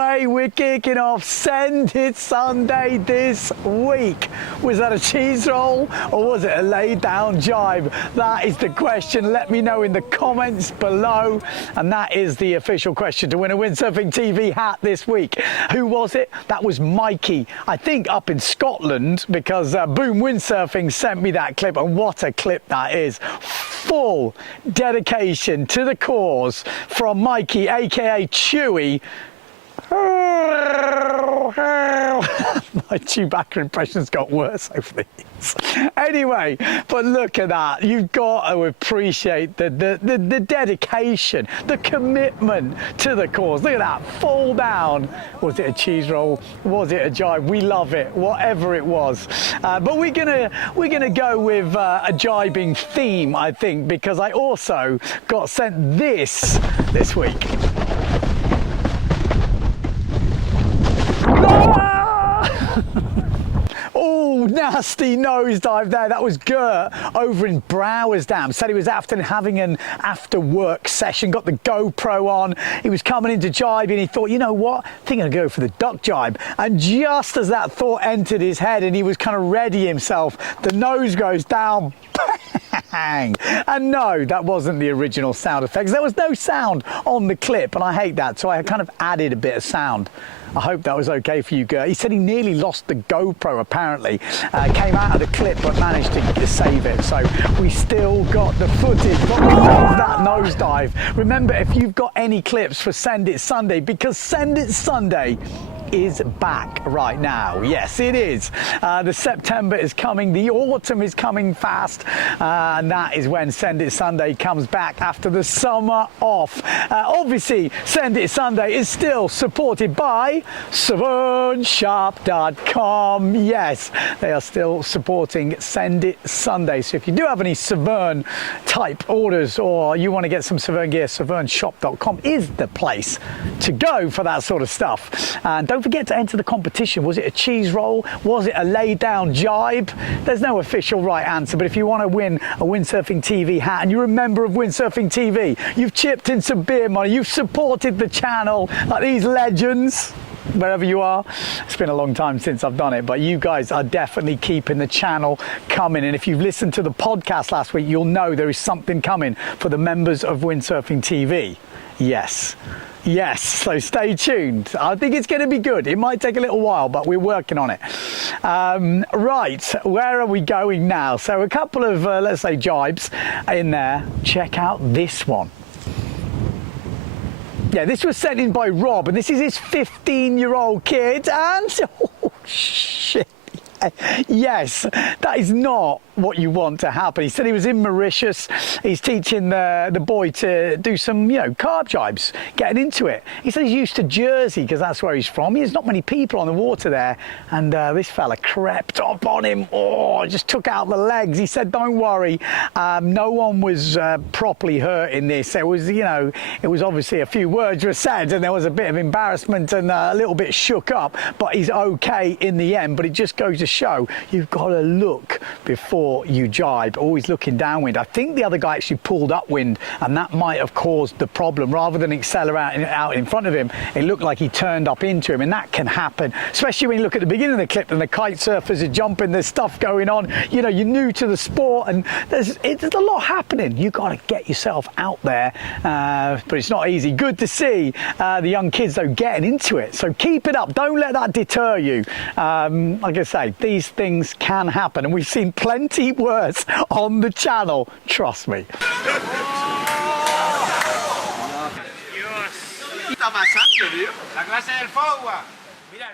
way, we're kicking off Sendit Sunday this week. Was that a cheese roll or was it a laid down jibe? That is the question. Let me know in the comments below. And that is the official question to win a Windsurfing.TV hat this week. Who was it? That was Mikey, I think up in Scotland, because Boom Windsurfing sent me that clip, and what a clip that is. Full dedication to the cause from Mikey, aka Chewy. My Chewbacca impressions got worse over the years. Anyway, but look at that. You've got to appreciate the dedication, the commitment to the cause. Look at that, fall down. Was it a cheese roll? Was it a jibe? We love it, whatever it was. But we're gonna go with a jibing theme, I think, because I also got sent this week. Oh, nasty nosedive there. That was Gert over in Browers Dam. Said he was after having an after work session, got the GoPro on. He was coming into jibe and he thought, you know what? I think I'll go for the duck jibe. And just as that thought entered his head and he was kind of ready himself, the nose goes down. Bang! And no, that wasn't the original sound effects. There was no sound on the clip, and I hate that, so I kind of added a bit of sound. I hope that was okay for you, Gert. He said he nearly lost the GoPro, apparently. Came out of the clip, but managed to save it. So we still got the footage, but we love that nosedive. Remember, if you've got any clips for Sendit Sunday, because Sendit Sunday is back right now. Yes, it is. The September is coming, the autumn is coming fast, and that is when Sendit Sunday comes back after the summer off. Obviously, Sendit Sunday is still supported by SavernShop.com. Yes, they are still supporting Sendit Sunday. So if you do have any Savern type orders or you want to get some Savern gear, SavernShop.com is the place to go for that sort of stuff. And don't forget to enter the competition. Was it a cheese roll? Was it a laid down jibe? There's no official right answer, but if you want to win a Windsurfing.TV hat and you're a member of Windsurfing.TV, you've chipped in some beer money, you've supported the channel like these legends, wherever you are. It's been a long time since I've done it, but you guys are definitely keeping the channel coming. And if you've listened to the podcast last week, you'll know there is something coming for the members of Windsurfing.TV. Yes. Yes, so stay tuned. I think it's going to be good. It might take a little while, but we're working on it. Right, where are we going now? So a couple of, let's say, jibes in there. Check out this one. Yeah, this was sent in by Rob, and this is his 15-year-old kid, and oh, shit. Yes, that is not what you want to happen. He said he was in Mauritius. He's teaching the boy to do some, carb jibes, getting into it. He said he's used to Jersey because that's where he's from. There's not many people on the water there, and this fella crept up on him. Oh, just took out the legs. He said, don't worry, no one was properly hurt in this. It was, it was obviously a few words were said, and there was a bit of embarrassment and a little bit shook up, but he's okay in the end. But it just goes to show you've got to look before you jibe, always looking downwind. I think the other guy actually pulled upwind, and that might have caused the problem. Rather than accelerating out in front of him, it looked like he turned up into him, and that can happen, especially when you look at the beginning of the clip and the kite surfers are jumping, there's stuff going on, you're new to the sport, and there's a lot happening. You've got to get yourself out there, but it's not easy. Good to see the young kids though getting into it, so keep it up. Don't let that deter you. Like I say, these things can happen, and we've seen plenty worse on the channel, trust me. Está pasando, tío. La clase del forward. Mira.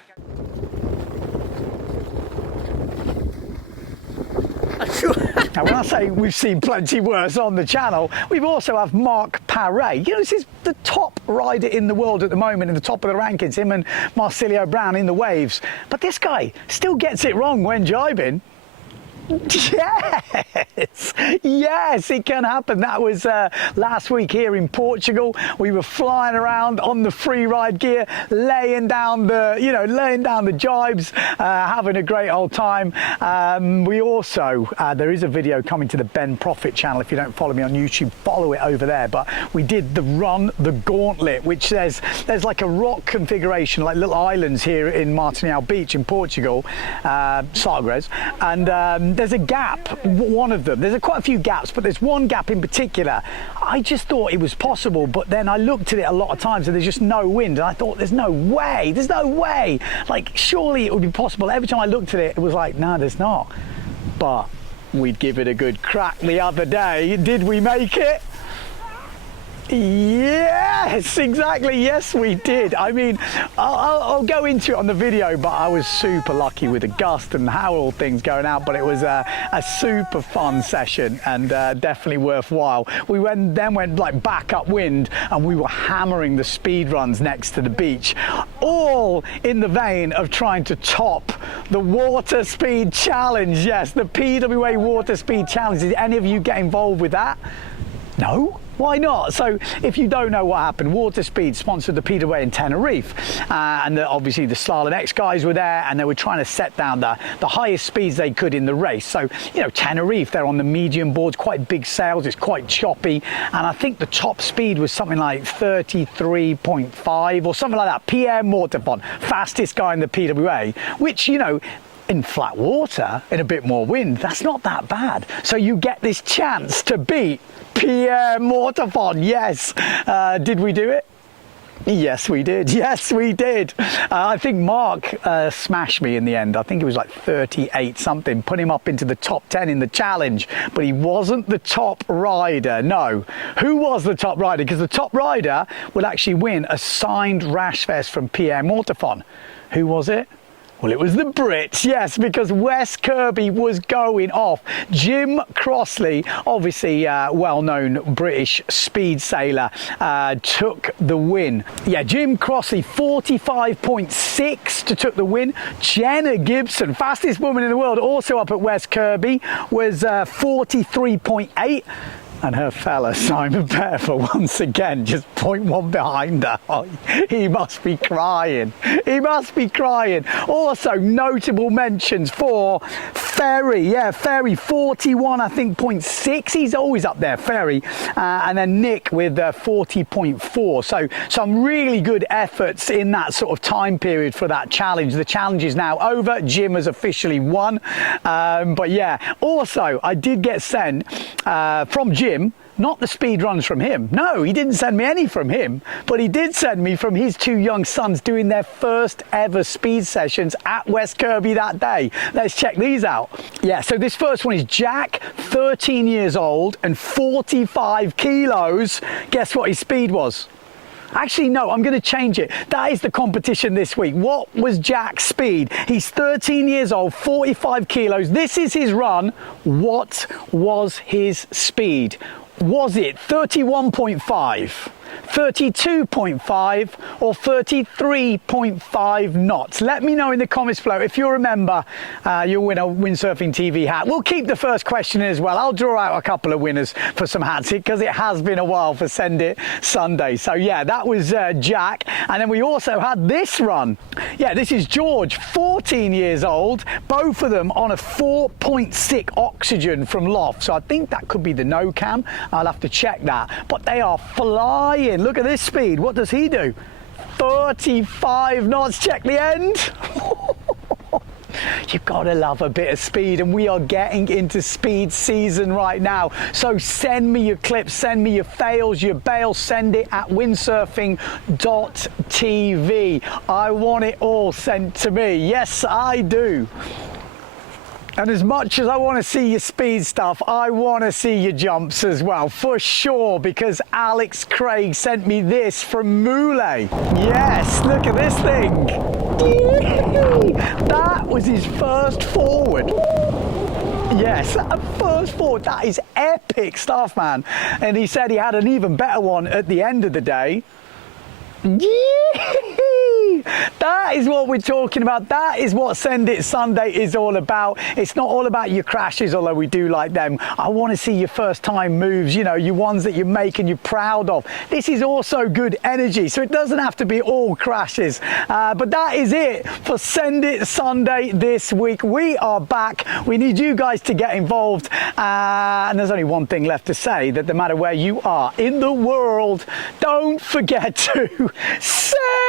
Now, when I say we've seen plenty worse on the channel, we've also have Mark Paré. This is the top rider in the world at the moment, in the top of the rankings, him and Marcilio Brown in the waves. But this guy still gets it wrong when jibing. Yes, Yes, it can happen. That was last week here in Portugal. We were flying around on the free ride gear, laying down the jibes, having a great old time. We also, there is a video coming to the Ben Profit channel. If you don't follow me on YouTube, follow it over there. But we did the Run the Gauntlet, which there's like a rock configuration, like little islands here in Martinhal Beach in Portugal, Sagres, and there's a gap, one of them. There's quite a few gaps, but there's one gap in particular. I just thought it was possible, but then I looked at it a lot of times and there's just no wind, and I thought there's no way, like surely it would be possible. Every time I looked at it, it was like, no, there's not. But we'd give it a good crack the other day. Did we make it? Yes, exactly. Yes, we did. I mean, I'll go into it on the video, but I was super lucky with the gust and how all things going out. But it was a super fun session and definitely worthwhile. We then went like back upwind and we were hammering the speed runs next to the beach, all in the vein of trying to top the water speed challenge. Yes, the PWA water speed challenge. Did any of you get involved with that? No? Why not? So if you don't know what happened, Water Speed sponsored the PWA in Tenerife, and obviously the Slalom X guys were there, and they were trying to set down the highest speeds they could in the race. So, you know, Tenerife, they're on the medium boards, quite big sails, it's quite choppy, and I think the top speed was something like 33.5 or something like that. Pierre Mortefon, fastest guy in the PWA, which, you know, in flat water, in a bit more wind, that's not that bad. So you get this chance to beat Pierre Mortefon. Yes. Did we do it? Yes, we did. Yes, we did. I think Mark smashed me in the end. I think it was like 38 something, put him up into the top 10 in the challenge, but he wasn't the top rider. No. Who was the top rider? Because the top rider would actually win a signed rash vest from Pierre Mortefon. Who was it? Well, it was the Brits, yes, because Wes Kirby was going off. Jim Crossley, obviously well-known British speed sailor, took the win. Yeah, Jim Crossley, 45.6 to took the win. Jenna Gibson, fastest woman in the world, also up at Wes Kirby, was 43.8. And her fella, Simon Pepper, once again, just 0.1 behind her. Oh, he must be crying. He must be crying. Also, notable mentions for Ferry. Yeah, Ferry, 41, I think, 0.6. He's always up there, Ferry. And then Nick with 40.4. So some really good efforts in that sort of time period for that challenge. The challenge is now over. Jim has officially won. But yeah, also, I did get sent from Jim, not the speed runs from him. No, he didn't send me any from him, but he did send me from his two young sons doing their first ever speed sessions at West Kirby that day. Let's check these out. Yeah, so this first one is Jack, 13 years old and 45 kilos. Guess what his speed was? Actually, no, I'm going to change it. That is the competition this week. What was Jack's speed? He's 13 years old, 45 kilos. This is his run. What was his speed? Was it 31.5, 32.5 or 33.5 knots? Let me know in the comments below. If you remember, you'll win a Windsurfing TV hat. We'll keep the first question as well. I'll draw out a couple of winners for some hats because it has been a while for Sendit Sunday. So yeah, that was Jack. And then we also had this run. Yeah, this is George, 14 years old, both of them on a 4.6 oxygen from Loft. So I think that could be the no cam. I'll have to check that. But they are flying. Look at this speed. What does he do? 35 knots. Check the end. You've got to love a bit of speed, and we are getting into speed season right now. So send me your clips, send me your fails, your bails, send it at Windsurfing.TV. I want it all sent to me. Yes, I do. And as much as I want to see your speed stuff, I want to see your jumps as well, for sure, because Alex Craig sent me this from Moulay. Yes, look at this thing. That was his first forward. Yes, first forward. That is epic stuff, man. And he said he had an even better one at the end of the day. That is what we're talking about. That is what Sendit Sunday is all about. It's not all about your crashes, although we do like them. I want to see your first time moves, you know, your ones that you make and you're proud of. This is also good energy, so it doesn't have to be all crashes. But that is it for Sendit Sunday this week. We are back. We need you guys to get involved. And there's only one thing left to say, that no matter where you are in the world, don't forget to send